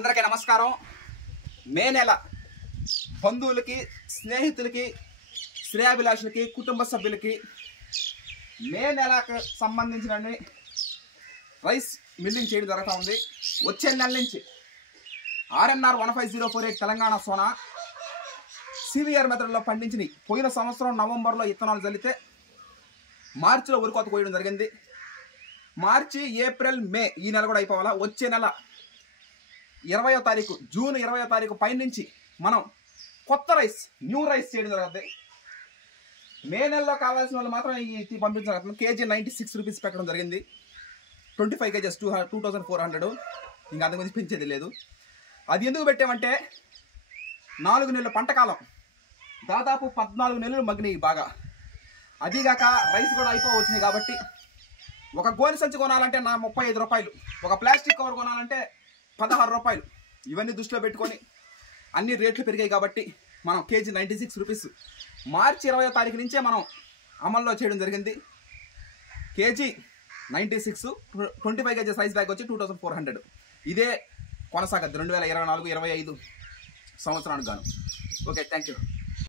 అందరికీ నమస్కారం. మే నెల బంధువులకి, స్నేహితులకి, శ్రేయాభిలాషులకి, కుటుంబ సభ్యులకి మే నెలకు సంబంధించిన రైస్ మిల్లింగ్ చేయడం జరుగుతూ ఉంది. వచ్చే నెల నుంచి RNR 15048 తెలంగాణ సోనా సివిఆర్ మెథడ్లో పండించిన పోయిన సంవత్సరం నవంబర్లో ఇత్తనాలు జల్లితే మార్చిలో ఉరికోత కోయడం జరిగింది. మార్చి, ఏప్రిల్, మే ఈ నెల కూడా అయిపోవాలా. వచ్చే నెల 20వ తారీఖు, జూన్ 20వ తారీఖు పై నుంచి మనం కొత్త రైస్, న్యూ రైస్ చేయడం జరుగుతుంది. మే నెలలో కావాల్సిన వాళ్ళు మాత్రం ఇది పంపించగలుగుతుంది. కేజీ 96 రూపీస్ పెట్టడం జరిగింది. 25 kgs 2400. ఇంకా అంతకుమించి పెంచేది లేదు. అది ఎందుకు పెట్టామంటే 4 నెలల పంటకాలం, దాదాపు 14 నెలలు మగ్గినాయి బాగా. అదిగాక రైస్ కూడా అయిపోవచ్చినాయి కాబట్టి ఒక గోనె సంచి కొనాలంటే 35 రూపాయలు, ఒక ప్లాస్టిక్ కవర్ కొనాలంటే 16 రూపాయలు. ఇవన్నీ దృష్టిలో పెట్టుకొని అన్ని రేట్లు పెరిగాయి కాబట్టి మనం కేజీ 96 రూపీస్ మార్చి 20వ తారీఖు నుంచే మనం అమల్లో చేయడం జరిగింది. కేజీ 96, 25 kgs రైస్ బ్యాగ్ వచ్చి 2400. ఇదే కొనసాగద్దు 2024-25 సంవత్సరానికి గాను. Okay, thank you.